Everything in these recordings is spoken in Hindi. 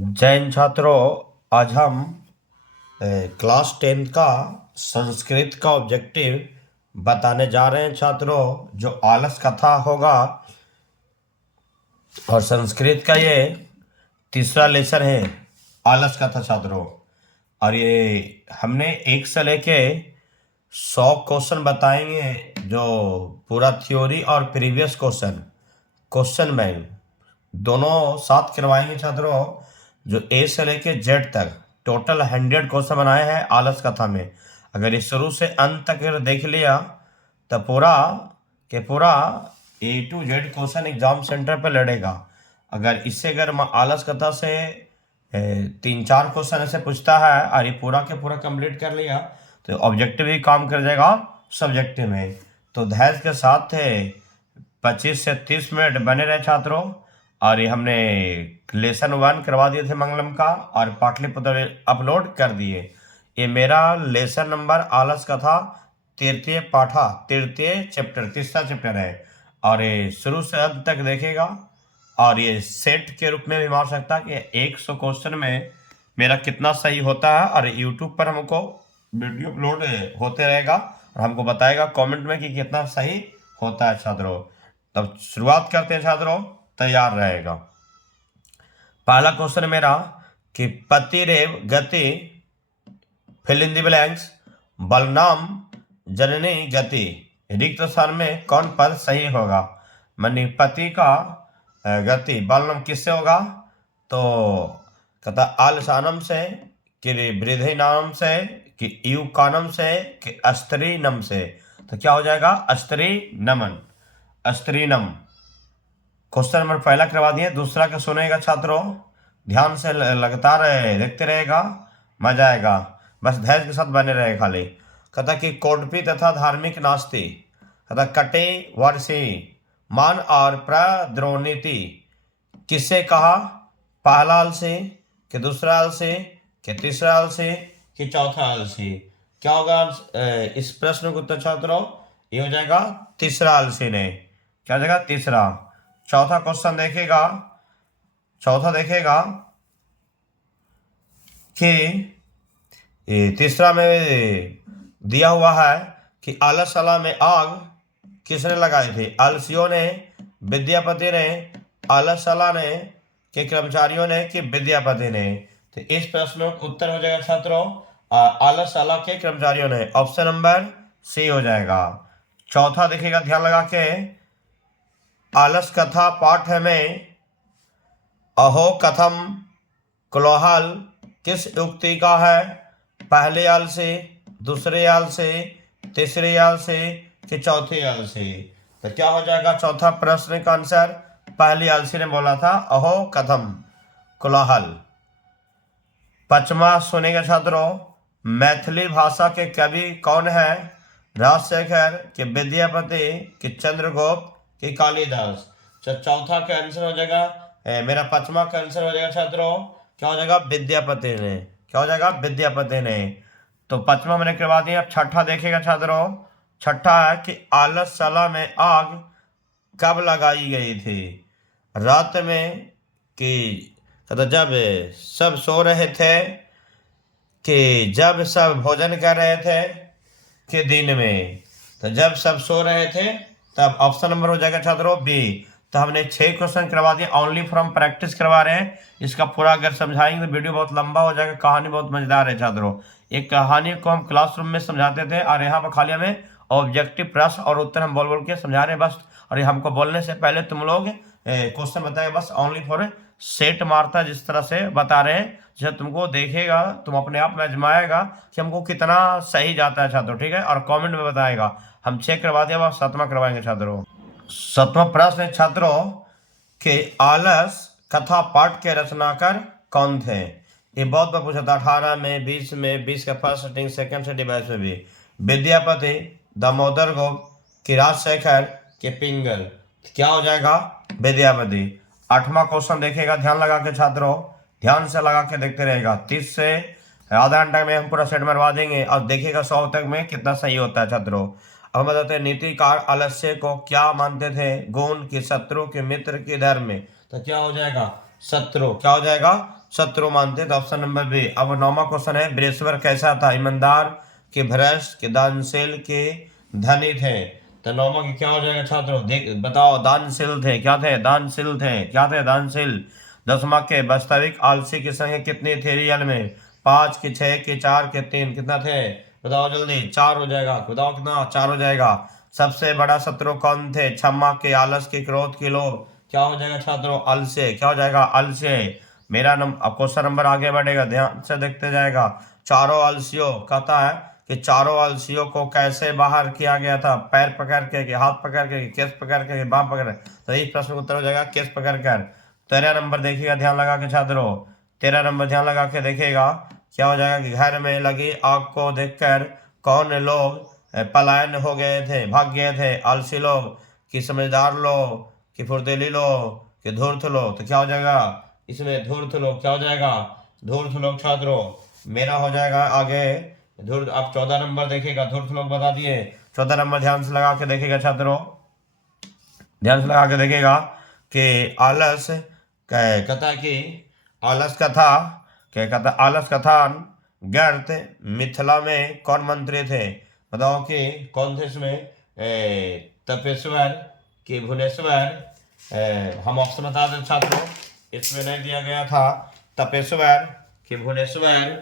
जैन छात्रों, आज हम क्लास 10 का संस्कृत का ऑब्जेक्टिव बताने जा रहे हैं छात्रों। जो आलस कथा होगा और संस्कृत का ये तीसरा लेसन है आलस कथा छात्रों। और ये हमने 1 से लेके 100 क्वेश्चन बताएंगे, जो पूरा थ्योरी और प्रीवियस क्वेश्चन बैंक दोनों साथ करवाएंगे छात्रों। जो ए से लेके जेड तक टोटल 100 क्वेश्चन बनाए हैं आलस कथा में। अगर ये शुरू से अंत तक देख लिया तो पूरा के पूरा A to Z question exam centre पर लड़ेगा। अगर इससे अगर आलस कथा से 3-4 क्वेश्चन ऐसे पूछता है और ये पूरा के पूरा कंप्लीट कर लिया तो ऑब्जेक्टिव भी काम कर जाएगा सब्जेक्टिव में। तो धैर्य के साथ 25 से 30 मिनट बने रहे छात्रों। और ये हमने लेसन 1 करवा दिए थे मंगलम का और पाटलिपुत्र अपलोड कर दिए। ये मेरा लेसन नंबर आलस कथा तृतीय पाठा तृतीय चैप्टर तीसरा चैप्टर है। और ये शुरू से अंत तक देखेगा और ये सेट के रूप में भी मार सकता है कि 100 क्वेश्चन में मेरा कितना सही होता है। और यूट्यूब पर हमको वीडियो अपलोड होते रहेगा और हमको बताएगा कमेंट में कि कितना सही होता है छात्रों। तब शुरुआत करते हैं छात्रों, तैयार रहेगा। पहला क्वेश्चन मेरा कि पतिरेव गति फिल इन द ब्लैंक्स बलनाम जननी गति, रिक्त स्थान में कौन पद सही होगा। मानी पति का गति बलनाम किससे होगा, तो कहता आलसानम से कि वृद्धि नाम से कि युकानम से कि अस्त्री नम से। तो क्या हो जाएगा अस्त्री नमन अस्त्री नम। क्वेश्चन नंबर पहला करवा दिए। दूसरा का सुनेगा छात्रों, ध्यान से लगातार देखते रहेगा, मजा आएगा, बस धैर्य के साथ बने रहे खाली। कहता कि कौटपी तथा धार्मिक नास्ति, कहता कटे वर्षी मान और प्रद्रोणीति किससे कहा, पहला आलसी कि दूसरा आलसी कि तीसरा आलसी कि चौथा आलसी। क्या होगा इस प्रश्न का उत्तर छात्रों, ये हो जाएगा तीसरा आलसी ने। क्या हो जाएगा तीसरा। चौथा क्वेश्चन देखेगा, चौथा देखेगा कि तीसरा में दिया हुआ है कि आलसशाला में आग किसने लगाई थी, आलसियों ने, विद्यापति ने, आलसशाला ने कि कर्मचारियों ने कि विद्यापति ने। तो इस प्रश्न का उत्तर हो जाएगा छात्रों आलसशाला के कर्मचारियों ने, ऑप्शन नंबर सी हो जाएगा। चौथा देखिएगा ध्यान लगा के, आलस कथा पाठ में अहो कथम कोलाहल किस युक्ति का है, पहले आलसी, दूसरे आलसी, तीसरे आलसी कि चौथे आलसी। तो क्या हो जाएगा चौथा प्रश्न का आंसर, पहली आलसी ने बोला था अहो कथम कोलाहल। पांचवा सुनेगा छात्रों, मैथिली भाषा के कवि कौन है, राजशेखर कि विद्यापति कि चंद्रगुप्त कि कालिदास। चौथा का आंसर हो जाएगा मेरा पांचवा का आंसर हो जाएगा छात्रों, क्या हो जाएगा विद्यापति ने। क्या हो जाएगा विद्यापति ने। तो पांचवा मैंने करवा दिया। अब छठा देखेगा छात्रों, छठा है कि आलसशाला में आग कब लगाई गई थी, रात में कि जब सब सो रहे थे कि जब सब भोजन कर रहे थे कि दिन में। तो जब सब सो रहे थे तब ऑप्शन नंबर हो जाएगा छात्रों बी। तो हमने 6 क्वेश्चन करवा दिए, ओनली फ्रॉम प्रैक्टिस करवा रहे हैं। इसका पूरा अगर समझाएंगे तो वीडियो बहुत लंबा हो जाएगा। कहानी बहुत मजेदार है छात्रों। एक कहानी को हम क्लासरूम में समझाते थे और यहाँ पर खाली हमें ऑब्जेक्टिव प्रश्न और उत्तर हम बोल बोल के समझा रहे हैं बस। और ये हमको बोलने से पहले तुम लोग क्वेश्चन बताएगा बस, ओनली फॉर सेट मारता जिस तरह से बता रहे हैं। जब तुमको देखेगा तुम अपने आप में आजमाएगा कि हमको कितना सही जाता है छात्रों, ठीक है। और कमेंट में बताएगा। हम 6 करवा दिया, अब 7वां करवाएंगे छात्रों। 7वां प्रश्न है छात्रों के आलस कथा पाठ के रचनाकार कौन थे। ये बहुत बार पूछा था, 18 में, 20 में, 20 का फर्स्ट सेटिंग, सेकंड सेटिंग, 22 में भी। विद्यापति, दामोदर गुप्त कि राजशेखर कि पिंगल। क्या हो जाएगा विद्यापति। 8वां क्वेश्चन देखेगा ध्यान लगा के छात्रों, ध्यान से लगा के देखते रहेगा। 30 से आधा घंटा में हम पूरा सेट मरवा देंगे और देखिएगा 100 तक में कितना सही होता है छात्रों। अब बताते हैं नीतिकार आलस्य को क्या मानते थे, गुण की, शत्रु के, मित्र के, धर्म में। तो क्या हो जाएगा शत्रु। क्या हो जाएगा शत्रु मानते, तो ऑप्शन नंबर बी। अब 9वां क्वेश्चन है, बृहस्पति कैसा था? ईमानदार, के भ्रष्ट, के दानशील, के धनी थे? तो 9वां की क्या हो जाएगा छात्रों? देख बताओ। दानशील थे। क्या थे? दानशील थे। क्या थे? दानशील। 10वां के वास्तविक आलसी की संख्या कितनी थी रियल में? 5 की 6 की 4 के 3? कितना थे? बताओ जल्दी। 4 हो जाएगा। बताओ कितना? 4 हो जाएगा। सबसे बड़ा शत्रु कौन थे? क्षमा के, आलस के, क्रोध के, लोभ। क्या हो जाएगा छात्रों? आलस्य। क्या हो जाएगा? आलस्य। मेरा अब क्वेश्चन नंबर आगे बढ़ेगा, ध्यान से देखते जाएगा। चारों आलसियों कहता है कि चारों आलसियों को कैसे बाहर किया गया था? पैर पकड़ के, कि हाथ पकड़ के, कि केस पकड़ के, कि बाँह पकड़ के? तो इस प्रश्न का उत्तर हो जाएगा केस पकड़ कर। 13 नंबर देखिएगा ध्यान लगा के छात्रों। 13 नंबर ध्यान लगा के देखिएगा। क्या हो जाएगा कि घर में लगी आग को देखकर कौन लोग पलायन हो गए थे, भाग गए थे? आलसी लोग, कि समझदार लोग, कि फुर्तीली लोग, कि धूर्त लोग? तो क्या हो जाएगा इसमें? धूर्त लोग। क्या हो जाएगा? धूर्त लोग छात्रों। मेरा हो जाएगा आगे धूर्त। आप 14 नंबर देखिएगा, धूर्त लोग बता दिए। 14 नंबर ध्यान से लगा के देखिएगा छात्रों। ध्यान से लगा के देखिएगा कि आलस कहता कि आलस कथा, क्या कहता? आलस कथान गर्त मिथिला में कौन मंत्री थे? बताओ कि कौन थे इसमें? तपेश्वर, कि भुवनेश्वर? हम ऑप्शन बता दें छात्रों, इसमें नहीं दिया गया था। तपेश्वर, कि भुवनेश्वर,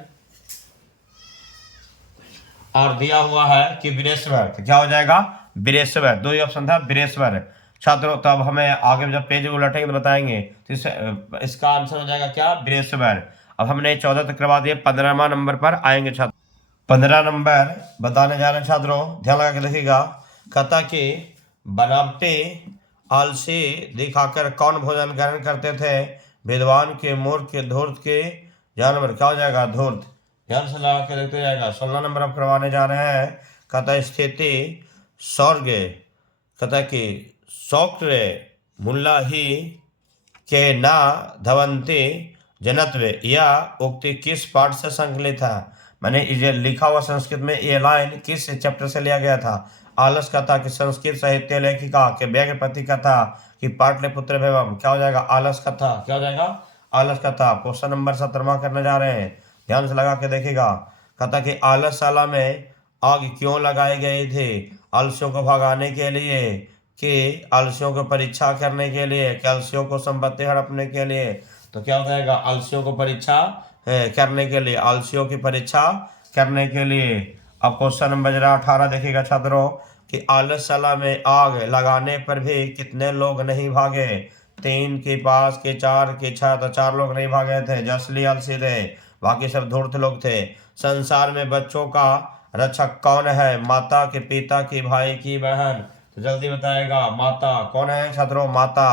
और दिया हुआ है कि बृहस्पति। तो क्या हो जाएगा? बृहस्पति। दो ही ऑप्शन था, बृहस्पति छात्रों। तो अब हमें आगे जब पेज उलटेंगे तो बताएंगे। तो इसका आंसर हो जाएगा क्या? बृहस्पति। अब हमने 14 तक करवा दिए, 15वां नंबर पर आएंगे छात्र। 15 नंबर बताने जा रहे हैं छात्रों, ध्यान लगा के देखिएगा। कहता कि बनावटी आलसी दिखाकर कौन भोजन ग्रहण करते थे? विद्वान, के, मूर्ख, के, धूर्त, के, जानवर? क्या हो जाएगा? धूर्त। ध्यान से लगा के देखते जाएगा। 16 नंबर अब करवाने जा रहे हैं। कहता स्थिति स्वर्ग, कहता कि शौक्र मुल्ला ही के ना धवंती जनत्व, यह उक्ति किस पाठ से संकलित है? मैंने ये लिखा हुआ संस्कृत में, ये लाइन किस चैप्टर से लिया गया था? आलस कथा, कि संस्कृत साहित्य लेखिका, के व्यंग्यपति कथा, कि पाटलिपुत्र वैभव? क्या हो जाएगा? आलस कथा। क्या हो जाएगा? आलस कथा। क्वेश्चन नंबर 17वां करने जा रहे हैं, ध्यान से लगा के देखिएगा। कहता कि आलसशाला में आग क्यों लगाई गई थी? आलसियों को भगाने के लिए, कि आलसियों को परीक्षा करने के लिए, कि आलसियों को संपत्ति हड़पने के लिए? तो क्या हो जाएगा? आलसियों को परीक्षा करने के लिए, आलसियों की परीक्षा करने के लिए। अब क्वेश्चन नंबर जरा 18 देखिएगा छात्रों, कि आलसशाला में आग लगाने पर भी कितने लोग नहीं भागे? 3, के 5, के 4, के 6? तो 4 लोग नहीं भागे थे, जो असली आलसी थे। बाकी सब धूर्त लोग थे। संसार में बच्चों का रक्षक कौन है? माता, के पिता, की भाई, की बहन? तो जल्दी बताएगा। माता। कौन है छात्रों? माता।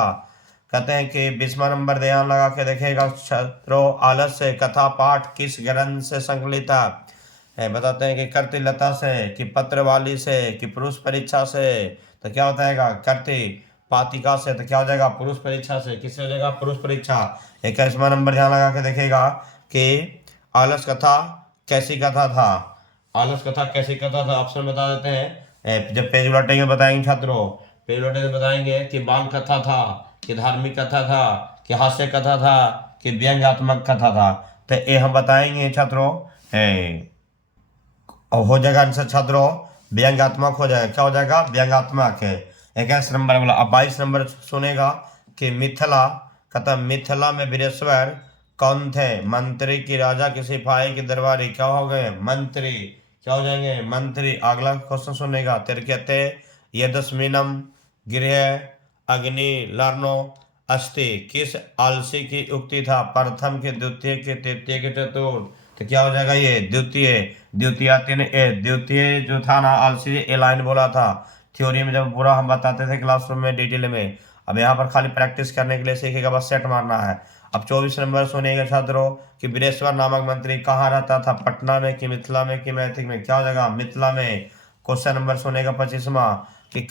कहते हैं कि 20वां नंबर ध्यान लगा के देखेगा छात्रों। आलस्य कथा पाठ किस ग्रंथ से संकलित है? बताते हैं कि कर्तिलता से, कि पत्रवाली से, कि पुरुष परीक्षा से? तो क्या बताएगा? कर्ति पातिका से। तो क्या हो जाएगा? पुरुष परीक्षा से। किससे हो जाएगा? पुरुष परीक्षा। 21वां नंबर ध्यान लगा के देखेगा कि आलस कथा कैसी कथा था? आलस कथा कैसी कथा था? ऑप्शन बता देते हैं, जब पेज उलटेंगे बताएंगे छात्रों। पेज उलटेंगे बताएंगे कि बाल कथा था, कि धार्मिक कथा था, कि हास्य कथा था, कि व्यंग्यात्मक कथा था? तो ये हम बताएंगे छात्रों। और हो जाएगा आंसर छात्रों व्यंग्यात्मक हो जाएगा। क्या हो जाएगा? व्यंग्यात्मक है। 21 नंबर बोला। अब 22 नंबर सुनेगा कि मिथिला, कहता मिथिला में बृहस्पति कौन थे? मंत्री, की राजा, की सिपाही, की दरबारी? क्या हो गए? मंत्री। क्या हो जाएंगे? मंत्री। अगला क्वेश्चन सुनेगा। तेरे कहते यदस्मिनम गृह अग्नि लर्नो अस्ति किस आलसी की उक्ति था? प्रथम, के, द्वितीय, के, तृतीय, के, चतुर्थ? तो क्या हो जाएगा? ये द्वितीय। द्वितीय जो था ना आलसी, ए लाइन बोला था। थ्योरी में जब पूरा हम बताते थे क्लासरूम में डिटेल में। अब यहाँ पर खाली प्रैक्टिस करने के लिए सीखेगा, बस सेट मारना है। अब 24 नंबर सुनेगा छात्रों कि बृहस्पति नामक मंत्री कहाँ रहता था? पटना में, कि मिथिला में, कि मैथिक में? क्या हो जाएगा? मिथिला में। क्वेश्चन नंबर सुनेगा 25वां कि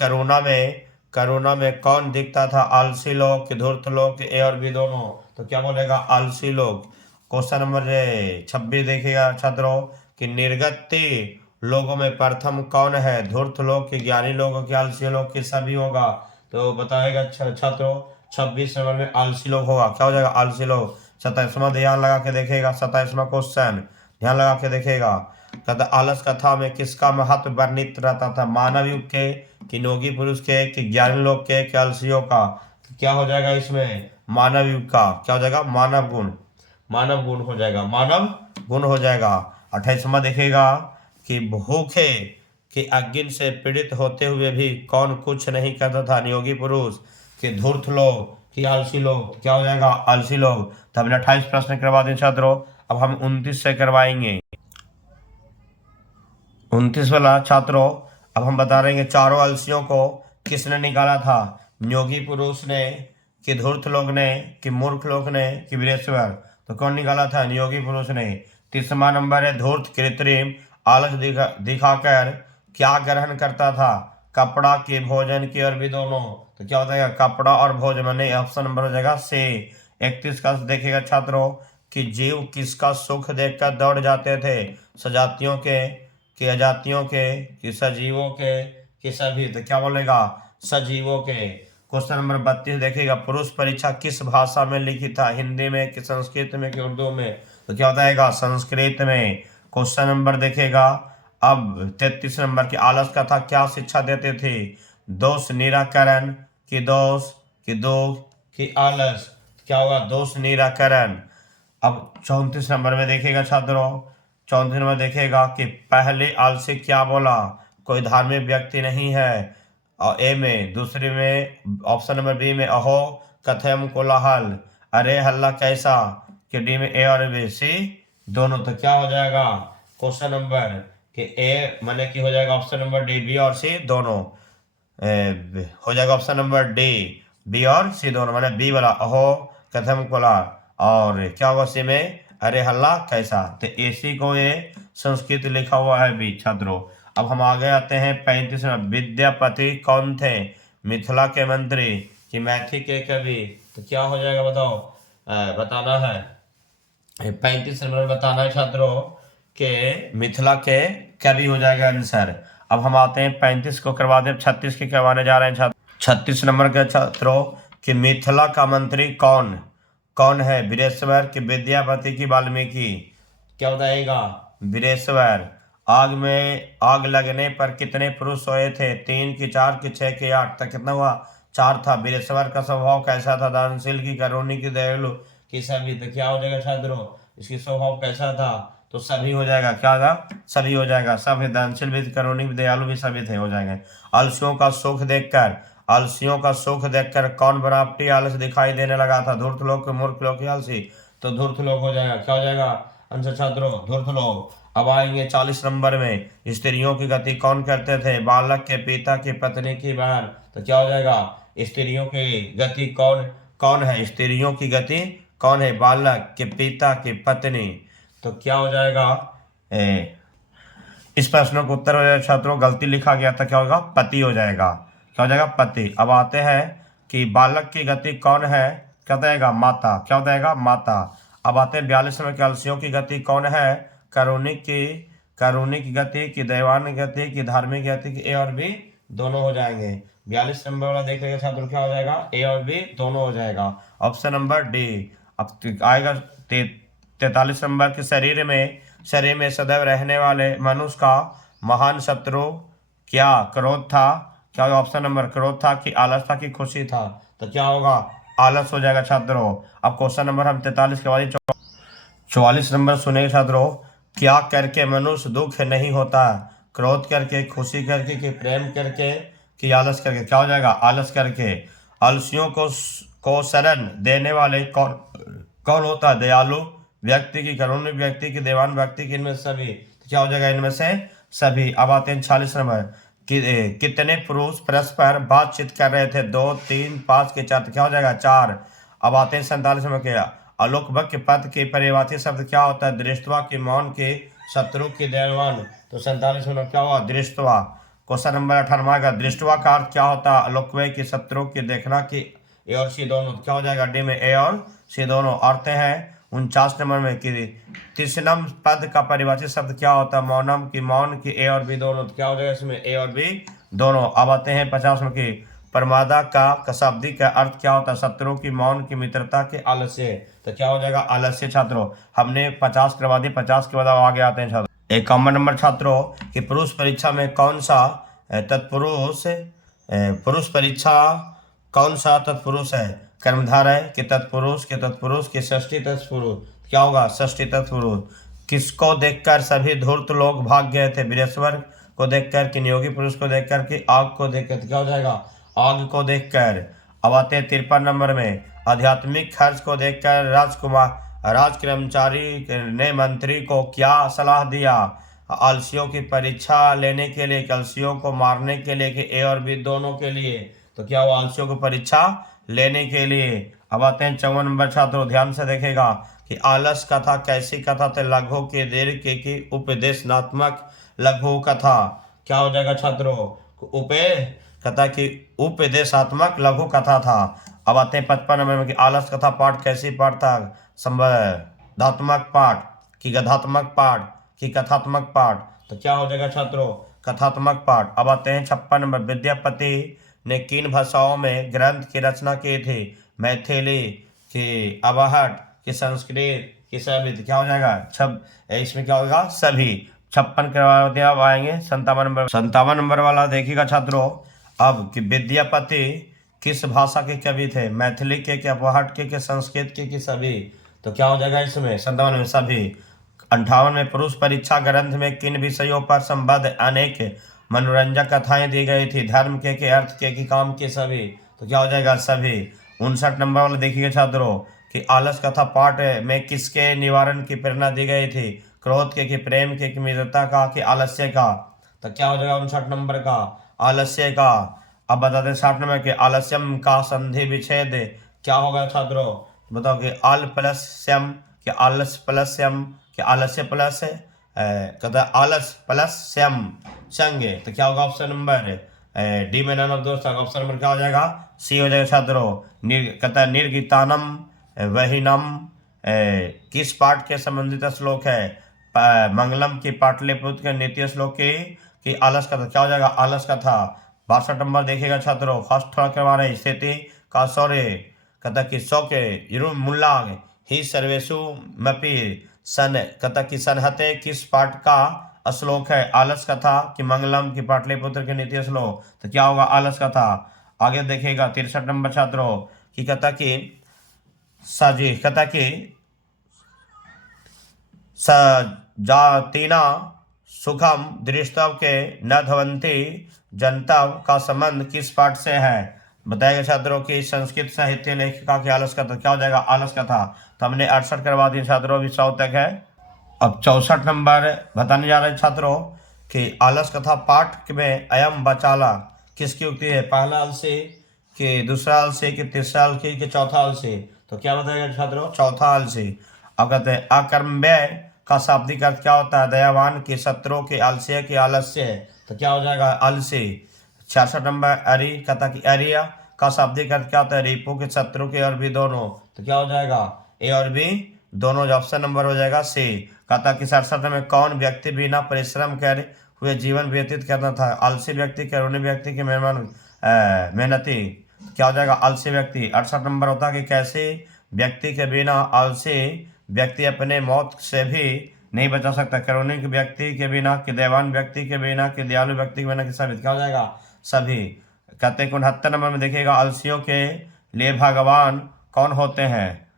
करुणा में कौन दिखता था? आलसी लोग, कि धूर्त लोग, कि ए और बी दोनों? तो क्या बोलेगा? आलसी लोग। क्वेश्चन नंबर 26 देखिएगा छात्रों कि निर्गति लोगों में प्रथम कौन है? धूर्त लोग, के ज्ञानी लोग, के आलसी लोग, के सभी होगा? तो बताएगा छात्रों 26 नंबर में आलसी लोग होगा। क्या हो जाएगा? आलसी लोग। 27वां ध्यान लगा के देखेगा। 27वां क्वेश्चन ध्यान लगा के देखेगा। कहता आलस कथा में किसका महत्व वर्णित रहता था? मानव युग के, कि योगी पुरुष के, कि ज्ञानी लोग के, कि अलसियों का? क्या हो जाएगा इसमें? मानव युग का। क्या हो जाएगा? मानव गुण। मानव गुण हो जाएगा, मानव गुण हो जाएगा। 28वां देखेगा कि भूखे कि अग्नि से पीड़ित होते हुए भी कौन कुछ नहीं करता था? नियोगी पुरुष, कि धूर्त लोग, कि आलसी लोग? क्या हो जाएगा? आलसी लोग। तो हमने 28 प्रश्न करवा दिए छात्रों। अब हम 29 से करवाएंगे। 29 वाला छात्रों, अब हम बता रहे हैं चारों आलसियों को किसने निकाला था? नियोगी पुरुष ने, कि धूर्त लोग ने, कि मूर्ख लोग ने, कि वीरेश्वर? तो कौन निकाला था? नियोगी पुरुष ने। 30वां नंबर है धूर्त कृत्रिम आलस दिखाकर क्या ग्रहण करता था? कपड़ा की, भोजन की, और भी दोनों? तो क्या होता है? कपड़ा और भोजन, माने ऑप्शन नंबर हो जाएगा से। 31 का देखेगा छात्रों कि जीव किसका सुख देखकर दौड़ जाते थे? सजातियों के, कि अजातियों के, कि सजीवों के, कि सभी? तो क्या बोलेगा? सजीवों के। क्वेश्चन नंबर 32 देखिएगा पुरुष परीक्षा किस भाषा में लिखी था? हिंदी में, कि संस्कृत में, कि उर्दू में? तो क्या बताएगा? संस्कृत में। क्वेश्चन नंबर देखेगा अब 33 नंबर की आलस कथा क्या शिक्षा देते थे? दोष निराकरण, कि दोष, कि दुख, कि आलस? क्या होगा? दोष निराकरण। अब 34 नंबर में देखेगा छात्रों, 34 नंबर देखेगा कि पहले आलसी क्या बोला? कोई धार्मिक व्यक्ति नहीं है, और ए में। दूसरे में ऑप्शन नंबर बी में अहो कथयम कोलाहल, अरे हल्ला कैसा? कि डी में ए और बी, सी दोनों? तो क्या हो जाएगा क्वेश्चन नंबर? कि ए माने कि हो जाएगा ऑप्शन नंबर डी, बी और सी दोनों। हो जाएगा ऑप्शन नंबर डी, बी और सी दोनों, माने बी वाला अहो कथम कोलाहल, और क्या होगा सी में? अरे हल्ला कैसा? तो एसी को ये संस्कृत लिखा हुआ है बी छात्रों। अब हम आगे आते हैं 35 में। विद्यापति कौन थे? मिथिला के मंत्री, कि मैथिली के कवि? तो क्या हो जाएगा बताओ? बताना है। 35 नंबर बताना है छात्रों के मिथिला के कवि हो जाएगा आंसर। अब हम आते हैं 35 को करवा दें, 36 की करवाने जा रहे हैं छात्र। 36 नंबर के छात्रों कि मिथिला का मंत्री कौन कौन है? वीरेश्वर, कि विद्यापति, की वाल्मीकि? क्या बताएगा? वीरेश्वर। आग में आग लगने पर कितने पुरुष सोए थे? 3, कि 4, कि 6, कि 8? तक कितना हुआ? 4 था। वीरेश्वर का स्वभाव कैसा था? दानशील, की करुणी, की दयालु, की सभी? तो क्या हो जाएगा छात्रों? इसकी स्वभाव कैसा था? तो सभी हो जाएगा। क्या था? सभी हो जाएगा। सब दानशील भी, करुणी भी, दयालु भी, सभी थे, हो जाएंगे। आलसियों का सुख देखकर कौन बनावटी आलस दिखाई देने लगा था? धूर्त लोग, के मूर्ख लोग, के आलसी? तो धूर्त लोग हो जाएगा। क्या हो जाएगा आंसर छात्रों? धूर्त लोग। अब आएंगे 40 नंबर में। स्त्रियों की गति कौन करते थे? बालक के पिता, की पत्नी, की बहन? तो क्या हो जाएगा? स्त्रियों की गति कौन कौन है? स्त्रियों की गति कौन है? बालक के पिता, की पत्नी? तो क्या हो जाएगा? इस प्रश्न का उत्तर हो जाएगा छात्रों, गलती लिखा गया था। क्या होगा? पति हो जाएगा। क्या हो जाएगा? पति। अब आते हैं कि बालक की गति कौन है? क्या बताएगा? माता। क्या बताएगा? माता। अब आते हैं 42 नंबर के अलसियों की गति कौन है? करुणिक गति, की दैवान गति, की धार्मिक गति, की ए और बी दोनों हो जाएंगे। 42 नंबर वाला देख लीजिए छात्रों, क्या हो जाएगा? ए और बी दोनों हो जाएगा। Option number D. अब आएगा 43 नंबर के शरीर में सदैव रहने वाले मनुष्य का महान शत्रु क्या? क्रोध था। क्या होगा? ऑप्शन नंबर क्रोध था, कि आलस था, कि खुशी था? तो क्या होगा? आलस हो जाएगा छात्रों। अब क्वेश्चन नंबर हम 43 के बाद 44 नंबर सुनेंगे छात्रों। क्या करके मनुष्य दुख नहीं होता? क्रोध करके, खुशी करके, कि प्रेम करके, कि आलस करके? क्या हो जाएगा? आलस करके। आलसियों को शरण देने वाले कौन कौन होता है? दयालु व्यक्ति, की करुण व्यक्ति, की देवान व्यक्ति, की? इनमें सभी? तो क्या हो जाएगा? इनमें से सभी। अब आते हैं 40 नंबर कितने पुरुष परस्पर बातचीत कर रहे थे? 2, 3, 5, के 4? तो क्या हो जाएगा? 4। अब आते हैं 47 नंबर के आलोक के पद के परिवाची शब्द क्या होता है? दृष्टवा, की मौन, के शत्रु, की दयावान? तो 47 में क्या हुआ? दृष्टवा। क्वेश्चन नंबर 18 का दृष्टवा का अर्थ क्या होता है? अलोकवय, की शत्रु, की देखना, की ए और सी दोनों? क्या हो जाएगा? डी में ए और सी दोनों। अर्थ है 49 नंबर में कि तीसनम पद का परिभाषित शब्द क्या होता है? मौनम, की मौन, की ए और बी दोनों? तो क्या हो जाएगा इसमें? ए और बी दोनों। अब आते हैं 50 में की प्रमादा का शाब्दिक का अर्थ क्या होता है? शत्रु की, मौन की, मित्रता के, आलस्य। तो क्या हो जाएगा? आलस्य छात्रों। हमने 50 करवा दी, 50 के बाद आगे आते हैं छात्रों। 51 नंबर छात्रों कि पुरुष परीक्षा में कौन सा तत्पुरुष पुरुष परीक्षा कौन सा तत्पुरुष है? कर्मधारय के तत्पुरुष, के तत्पुरुष, के षष्ठी तत्पुरुष। क्या होगा? षष्ठी तत्पुरुष। किसको देखकर सभी धूर्त लोग भाग गए थे? बृहस्पति को देखकर, कि नियोगी पुरुष को देखकर, कि आग को देखकर। तो क्या हो जाएगा? आग को देखकर। अब आते हैं 53 नंबर में। आध्यात्मिक खर्च को देखकर राज कर्मचारी ने मंत्री को क्या सलाह दिया? आलसियों की परीक्षा लेने के लिए, आलसियों को मारने के लिए, कि ए और बी दोनों के लिए? तो क्या हुआ? आलसियों को परीक्षा लेने के लिए। अब आते हैं 54 नंबर छात्रों, ध्यान से देखेगा कि आलस कथा कैसी कथा थे? लघु के दीर्घ की उपदेशनात्मक लघु कथा। क्या हो जाएगा छात्रों? कथा की उपदेशात्मक लघु कथा था। अब आते हैं 55 नंबर में कि आलस कथा पाठ कैसी पाठ था? संवादात्मक पाठ, कि गधात्मक पाठ, कि कथात्मक पाठ? तो क्या हो जाएगा छात्रों? कथात्मक पाठ। अब आते हैं 56 नंबर, विद्यापति ने किन भाषाओं में ग्रंथ की रचना की थी? मैथिली, कि अवहट, कि संस्कृत, कि सभी। तो क्या हो जाएगा? इसमें क्या होगा? सभी। 56 के बाद अब आएंगे 57 नंबर वाला देखिएगा छात्रों। अब कि विद्यापति किस भाषा के कवि थे? मैथिली के, अपहट के, संस्कृत के, कि सभी? तो क्या हो जाएगा इसमें? 57 में सभी। 58 में पुरुष परीक्षा ग्रंथ में किन विषयों पर संबद्ध अनेक मनोरंजक कथाएं दी गई थी? धर्म के अर्थ के, कि काम के, सभी? तो क्या हो जाएगा? सभी। 59 नंबर वाला देखिए छात्रों कि आलस कथा पाठ में किसके निवारण की प्रेरणा दी गई थी? क्रोध के, कि प्रेम के, कि मित्रता का, कि आलस्य का? तो क्या हो जाएगा 59 नंबर का? आलस्य का। अब बता दें 60 नंबर के आलस्यम का संधि विच्छेद क्या होगा छात्रों? बताओ कि आल प्लस श्यम, कि आलस प्लस श्यम, कि आलस्य प्लस कहता है आलस प्लस श्यम संगे। तो क्या होगा? ऑप्शन नंबर डी में नन ऑफ दोस्त। ऑप्शन नंबर क्या हो जाएगा? सी हो जाएगा छात्रों। कहता है निर्गीतानम वहीनम किस पाठ के संबंधित श्लोक है? मंगलम की, पाटलिपुत्र के, नीति श्लोक की, कि आलस कथा? क्या हो जाएगा? आलस कथा। 62 नंबर देखिएगा छात्रों, फर्स्ट थोड़ा करवा रहे स्थिति का शौर्य कहता कि सौ के मुल्ला ही सर्वेशु मपी सन कहता कि सनहते किस पाठ का श्लोक है? आलस कथा, कि मंगलम, की पाटलिपुत्र के नीति श्लोक? तो क्या होगा? आलस कथा। आगे देखिएगा 63 नंबर छात्रों की कहता कि साजी कहता कि सजातीना सुखम दृष्टव के न धवंती जनतव का संबंध किस पाठ से है? बताएगा छात्रों की संस्कृत साहित्य लेखिका की आलस कथा। क्या हो जाएगा? आलस कथा। तो हमने 68 करवा दी छात्रों, अभी 100 तक है। अब 64 नंबर बताने जा रहे हैं छात्रों कि आलस कथा पाठ में अयम बचाला किसकी उक्ति है? पहला अलसी, कि दूसरा अलसी, कि तीसरा अलसी, कि चौथा अलसी? तो क्या बताएगा छात्रों? चौथा अलसी। अब कहते हैं अकर्मव्यय का शाब्दिक अर्थ क्या होता है? दयावान, की शत्रु, के आलस्य, के आलस्य? तो क्या हो जाएगा? आलसी। 66 नंबर अरि कहता कि अरिया का शाब्दिक अर्थ क्या होता है? रिपु, के, शत्रु, के और भी दोनों? तो क्या हो जाएगा? ए और बी दोनों। ऑप्शन नंबर हो जाएगा सी। कहता कि 67 में कौन व्यक्ति बिना परिश्रम कर हुए जीवन व्यतीत करता था? आलसी व्यक्ति, करुणी व्यक्ति, के मेहनती? क्या हो जाएगा? आलसी व्यक्ति। 68 नंबर होता है कि कैसे व्यक्ति के बिना आलसी व्यक्ति अपने मौत से भी नहीं बचा सकता? करुणिक व्यक्ति के बिना, कि दयावान व्यक्ति के बिना, कि दयालु व्यक्ति के बिना, कि सभी? क्या हो जाएगा? सभी। कहते हैं 69 नंबर में देखिएगा आलसियों के लिए भगवान कौन होते हैं?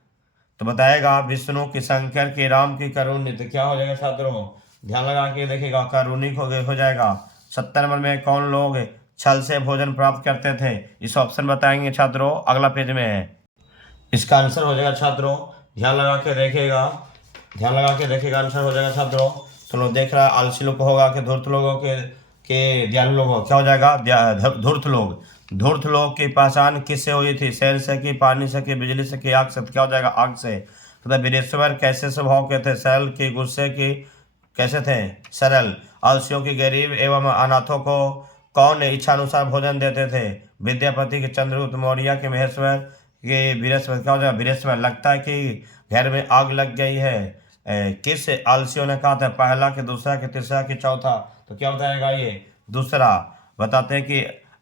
तो बताएगा विष्णु, की शंकर, की राम, की करुण्य? तो क्या हो जाएगा छात्रों? ध्यान लगा के देखिएगा, करुणिक हो जाएगा। 70 नंबर में कौन लोग छल से भोजन प्राप्त करते थे? इस ऑप्शन बताएंगे छात्रों, अगला पेज में है। इसका आंसर हो जाएगा छात्रों, ध्यान लगा के देखिएगा, आंसर हो जाएगा छात्रों। तो लोग देख रहा है आलसी लोग होगा कि धूर्त लोगों के दयालु लोग हो? क्या हो जाएगा? धूर्त लोग। धूर्त लोग की पहचान किससे हुई थी? शैल से, कि पानी से, कि बिजली से, कि आग से? क्या हो जाएगा? आग से। मतलब वीरेश्वर कैसे स्वभाव के थे? सरल, की गुस्से, की कैसे थे? सरल। आलसियों की गरीब एवं अनाथों को कौन इच्छानुसार भोजन देते थे? विद्यापति, के चंद्रगुप्त मौर्य, के महेश्वर, के बृहस्पति? क्या हो जाएगा? बृहस्पति। लगता है कि घर में आग लग गई है। किस आलसियों ने कहा था? पहला, के दूसरा, के तीसरा, के चौथा? तो क्या बताएगा? ये दूसरा। बताते हैं कि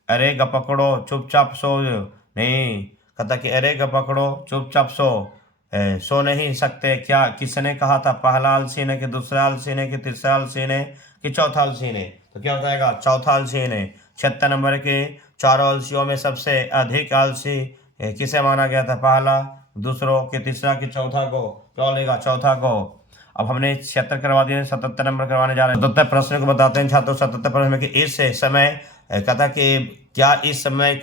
अरे ग पकड़ो चुपचाप सो नहीं, कहता कि अरे ग पकड़ो चुपचाप सो सो नहीं सकते क्या? किसने कहा था? पहला आलसी ने कि दूसरा आलसी ने कि तीसरा आलसी ने कि चौथा आलसी ने? तो क्या हो जाएगा? चौथा आलसी ने। 76 नंबर के चारों आलसियों में सबसे अधिक आलसी किसे माना गया था? पहला, दूसरों कि तीसरा कि चौथा को? क्या लेगा? चौथा को। अब हमने 76 करवा दिए, 77 नंबर करवाने जा रहे हैं। 77 प्रश्न को बताते हैं छात्रों। 77 प्रश्न में कि इस समय कहता कि क्या इस समय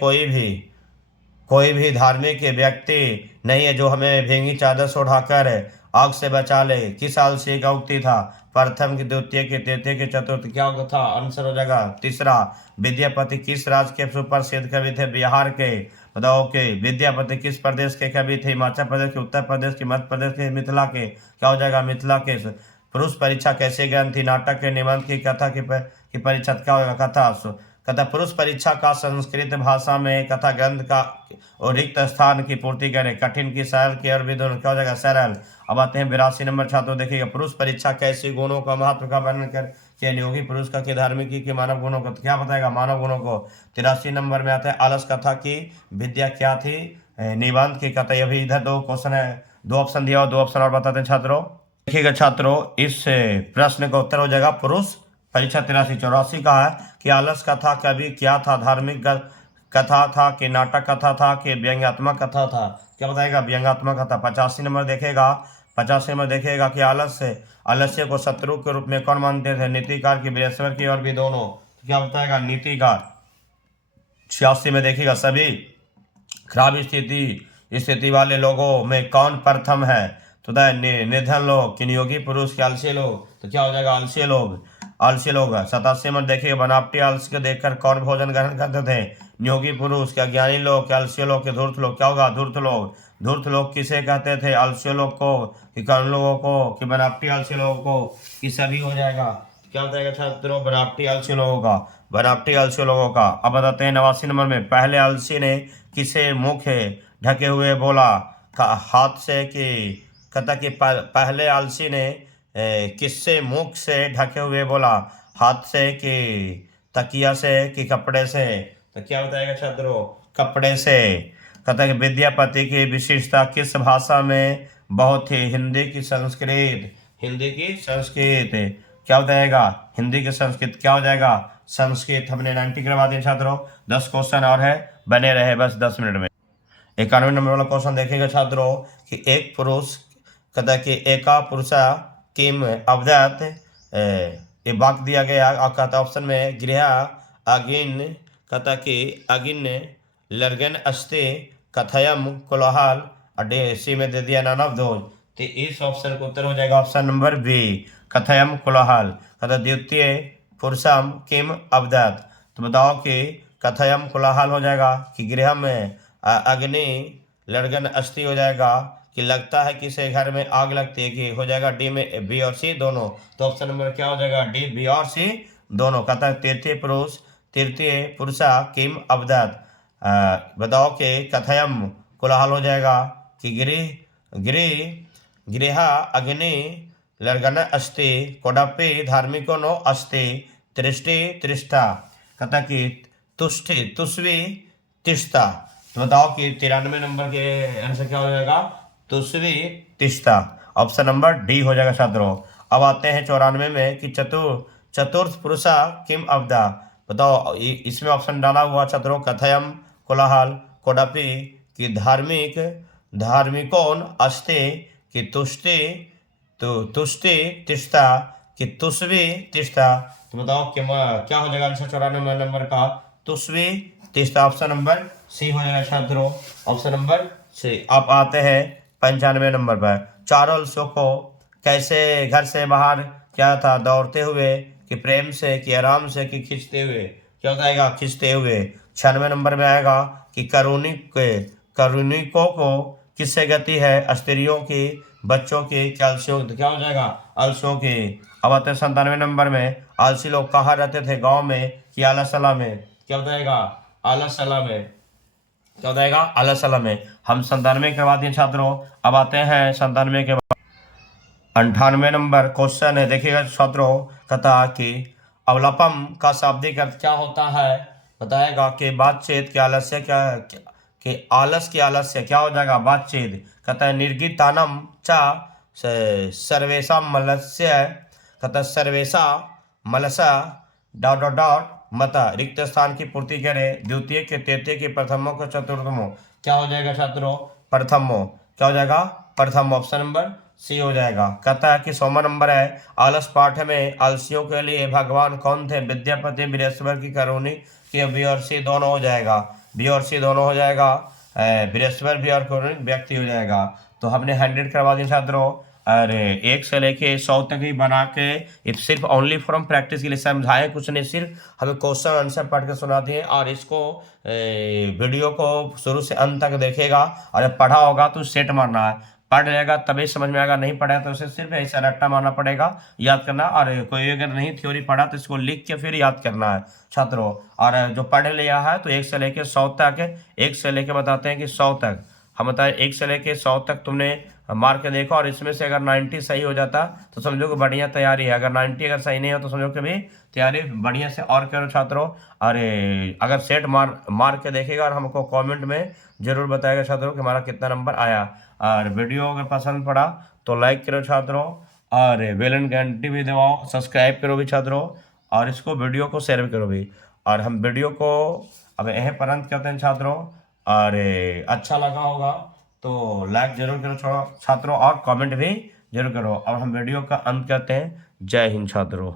कोई भी धार्मिक व्यक्ति नहीं है जो हमें भीगी चादर से उठाकर आग से बचा ले? किस आलसी का उक्ति था? प्रथम की, द्वितीय की, तृतीय की, चतुर्थ? क्या था आंसर हो जाएगा तीसरा। विद्यापति किस राज्य के सुप्रसिद्ध कवि थे? बिहार के। बताओ कि विद्यापति किस प्रदेश के कवि थे? हिमाचल प्रदेश के, उत्तर प्रदेश के, मध्य प्रदेश के, मिथिला के? क्या हो जाएगा? मिथिला के। पुरुष परीक्षा कैसे ग्रंथ थी? नाटक के, निबंध की, कथा की परीक्षा? क्या होगा? कथा। कथा पुरुष परीक्षा का संस्कृत भाषा में कथा ग्रंथ का और रिक्त स्थान की पूर्ति करें। कठिन की सरल की और विधुन? क्या हो जाएगा? सरल। अब आते हैं 82 नंबर छात्रों। देखिएगा, पुरुष परीक्षा कैसे गुणों का महत्व का वर्णन कर के नियोगी पुरुष का कि धार्मिक की मानव गुणों को? तो क्या बताएगा? मानव गुणों को। 83 नंबर में आता है आलस कथा की विद्या क्या थी? निबंध की कथा। ये भी इधर दो क्वेश्चन है, दो ऑप्शन दिया और दो ऑप्शन और बताते हैं छात्रों। देखिएगा छात्रों, इस प्रश्न का उत्तर हो जाएगा पुरुष परीक्षा 83। 84 का है कि आलस कथा कवि क्या था? धार्मिक कथा था कि नाटक कथा था कि व्यंग्यात्मक कथा था? क्या बताएगा? व्यंग्यात्मक कथा। 85 नंबर देखेगा, 85 नंबर देखेगा कि आलस्य को शत्रु के रूप में कौन मानते थे? नीतिकार की, बृहस्पति की और भी दोनों? तो क्या बताएगा? नीतिकार। 86 में देखिएगा, सभी खराब स्थिति वाले लोगों में कौन प्रथम है? तो निधन लोग कि नियोगी पुरुष के आलसी लोग? तो क्या हो जाएगा? आलसी लोग। आलसी लोग। 87 में देखिए, बनावटी आलसी को देखकर कौन भोजन ग्रहण करते थे? नियोगी पुरुष के, अज्ञानी लोग के, आलसी लोग के, धूर्त लोग? क्या होगा? धूर्त लोग। धूर्त लोग किसे कहते थे? आलसी लोग को कि कौन लोगों को कि बनावटी आलसी लोगों को कि सभी? हो जाएगा क्या बताएगा छात्रों? बनावटी आलसी लोगों का। बनावटी आलसी लोगों का। अब बताते हैं 89 नंबर में, पहले आलसी ने किसे मुख ढके हुए बोला? हाथ से कि कहता कि पहले आलसी ने किससे मुख से ढके हुए बोला? हाथ से कि तकिया से कि कपड़े से? तो क्या बताएगा छात्रों? कपड़े से। कहता कि विद्यापति की विशेषता किस भाषा में बहुत थी? हिंदी की, संस्कृत? हिंदी की, संस्कृत? क्या बताएगा? हिंदी की, संस्कृत? क्या हो जाएगा? संस्कृत। हमने 90 करवा दिए छात्रों। 10 क्वेश्चन और है, बने रहे बस 10 मिनट में। 91 नंबर वाला क्वेश्चन देखेगा छात्रों कि एक पुरुष कहता कि एका पुरुषा किम अवदत, ये वाक्य दिया गया और कहता ऑप्शन में गृह अगिन, कहता कि अगिन लर्गन अस्ते कथयम कोलाहल, और सी में दे दिया नानवधोज। तो इस ऑप्शन का उत्तर हो जाएगा ऑप्शन नंबर बी, कथयम कोलाहल। कहता द्वितीय पुरुषम किम अवदत। तो बताओ कि कथयम कोलाहल हो जाएगा कि गृह में अग्नि लड़गन अस्थि हो जाएगा कि लगता है किसी घर में आग लगती है? कि हो जाएगा डी में बी और सी दोनों। तो ऑप्शन नंबर क्या हो जाएगा? डी, बी और सी दोनों। कहता है तृतीय पुरुषा किम अवदत। बताओ कि कथयम कोलाहल हो जाएगा कि गृह अग्नि लड़गन अस्थि कोडपि धार्मिको नो अस्थि तृष्टि तृष्ठा। कहता कि तुष्टि तुष्वी तिष्ठा। तो बताओ कि 93 नंबर के आंसर क्या हो जाएगा? तुष्वी तिष्ठा। ऑप्शन नंबर डी हो जाएगा छात्रों। अब आते हैं 94 में कि चतुर्थ पुरुषा किम अवदा। बताओ इसमें ऑप्शन डाला हुआ छात्रों, कथयम कोलाहल कोडपि कि धार्मिकोन अस्ति कि तुष्टि तिष्ठा कि तुष्वी तिष्ठा। तो बताओ कि क्या हो जाएगा आंसर 94 नंबर का? तुष्वी तिष्ठा। ऑप्शन नंबर सी हो जाएगा छात्रों, ऑप्शन नंबर सी। अब आते हैं 95 नंबर पर। चारों अलसों को कैसे घर से बाहर क्या था? दौड़ते हुए कि प्रेम से कि आराम से कि खींचते हुए? क्या बताएगा? खींचते हुए। 96 नंबर में आएगा कि करुणिकों को किससे गति है? स्त्रियों की, बच्चों की, क्या अलसियों? तो क्या हो जाएगा? अलसियों की। अब आते हैं 97 नंबर में, आलसी लोग कहाँ रहते थे? गांव में कि आलसला में? क्या बताएगा? आलसला में। क्या बताएगा? आलसला में। हम 97 करवा दिए छात्रों। अब आते हैं 97 के 98 नंबर क्वेश्चन है, देखिएगा छात्रों। कहता कि अवलंबम का शाब्दिक अर्थ क्या होता है? बताएगा कि बातचीत के आलस्य कि आलस की आलस्य क्या हो जाएगा, बातचीत। कहता है निर्गीतानम चा सर्वेशा मलस्य, कहता है सर्वेशा मलसा डॉट डॉट डॉट मता रिक्त स्थान की पूर्ति करे, द्वितीय के तृतीय के प्रथमों को चतुर्थमो क्या हो जाएगा छात्रों, प्रथमो क्या हो जाएगा, प्रथम। ऑप्शन नंबर सी हो जाएगा। कहता है कि 100वां नंबर है, आलस पाठ में आलसियों के लिए भगवान कौन थे, विद्यापति बृहस्पति की करुणी कि बी और सी दोनों हो जाएगा, बी और सी दोनों हो जाएगा, बृहस्पति भी और करुणी व्यक्ति हो जाएगा। तो हमने 100 करवा दी छात्रों। अरे 1 से लेके 100 तक ही बना के सिर्फ ओनली फ्रॉम प्रैक्टिस के लिए समझाए, कुछ नहीं, सिर्फ हमें क्वेश्चन आंसर पढ़ के सुना दिए। और इसको वीडियो को शुरू से अंत तक देखेगा, और जब पढ़ा होगा तो सेट मारना है, पढ़ लेगा तभी समझ में आएगा, नहीं पढ़ा तो उसे सिर्फ ऐसा रट्टा मारना पड़ेगा, याद करना। और कोई अगर नहीं थ्योरी पढ़ा तो इसको लिख के फिर याद करना है छात्रों। और जो पढ़ लिया है तो 1 से लेके 100 तक, 1 से लेके बताते हैं कि 100 तक, हम बताएं 1 से लेके 100 तक तुमने मार के देखो, और इसमें से अगर 90 सही हो जाता तो समझो कि बढ़िया तैयारी है, अगर 90 अगर सही नहीं हो तो समझो कि भी तैयारी बढ़िया से और करो छात्रों। अरे अगर सेट मार के देखेगा और हमको कमेंट में जरूर बताएगा छात्रों कि हमारा कितना नंबर आया। और वीडियो अगर पसंद पड़ा तो लाइक करो छात्रों, और बेल एंड घंटी भी दबाओ, सब्सक्राइब करो भी छात्रों, और इसको वीडियो को शेयर भी करो भी। और हम वीडियो को अब यहीं पर अंत करते हैं छात्रों। और अच्छा लगा होगा तो लाइक जरूर करो छात्रों, और कमेंट भी जरूर करो। अब हम वीडियो का अंत करते हैं। जय हिंद छात्रों।